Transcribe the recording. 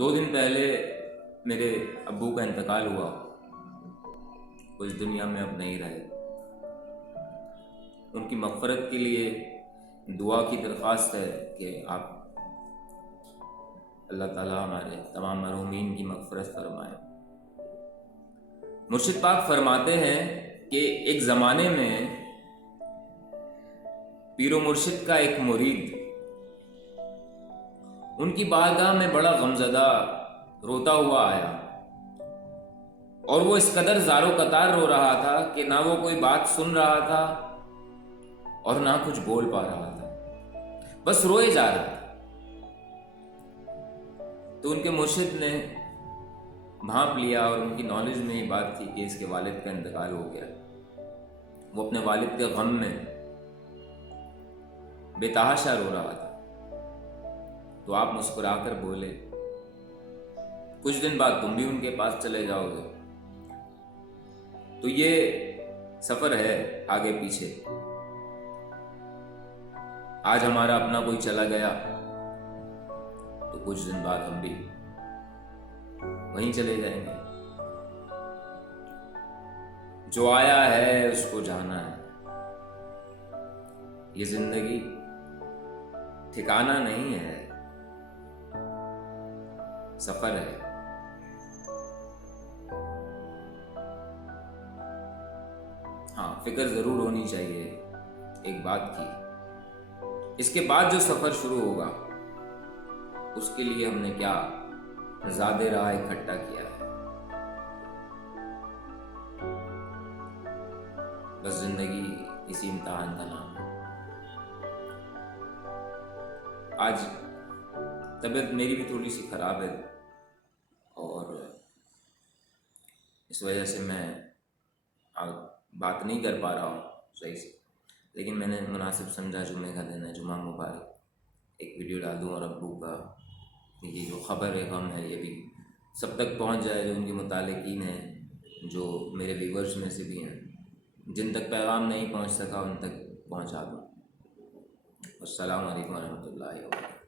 2 दिन पहले मेरे अब्बू का इंतकाल हुआ। वो इस दुनिया में अब नहीं रहे। उनकी मग़फ़िरत के लिए दुआ की दरख्वास्त है कि आप अल्लाह ताला हमारे तमाम मरहूमीन की मग़फ़िरत फरमाए। मुर्शिद पाक फरमाते हैं कि एक ज़माने में पीरो मुर्शिद का एक मुरीद उनकी बारगाह में बड़ा गमज़दा रोता हुआ आया, और वो इस कदर ज़ारो कतार रो रहा था कि ना वो कोई बात सुन रहा था और ना कुछ बोल पा रहा था, बस रोए जा रहा था। तो उनके मुर्शिद ने भांप लिया और उनकी नॉलेज में ये बात थी कि इसके वालिद का इंतकाल हो गया। वो अपने वालिद के गम में बेतहाशा रो रहा था। तो आप मुस्कुराकर बोले, कुछ दिन बाद तुम भी उनके पास चले जाओगे। तो ये सफर है आगे पीछे। आज हमारा अपना कोई चला गया तो कुछ दिन बाद हम भी वहीं चले जाएंगे। जो आया है उसको जाना है। ये जिंदगी ठिकाना नहीं है, सफर है। हाँ, फिक्र जरूर होनी चाहिए एक बात की, इसके बाद जो सफर शुरू होगा उसके लिए हमने क्या ज़्यादा राह इकट्ठा किया है। बस जिंदगी इसी इम्तिहान का नाम है। आज तबीयत मेरी भी थोड़ी सी ख़राब है और इस वजह से मैं बात नहीं कर पा रहा हूँ सही से, लेकिन मैंने मुनासिब समझा जुम्मे का दिन है, जुम्मा मुबारक, एक वीडियो डाल दूँ और अब्बू का ये जो ख़बर है, गम है, ये भी सब तक पहुँच जाए जो उनके मुतालिकीन हैं, जो मेरे व्यूवर्स में से भी हैं। जिन तक पैगाम नहीं पहुँच सका उन तक पहुँचा दूँ। अस्सलामु अलैकुम व रहमतुल्लाहि व बरकातहू।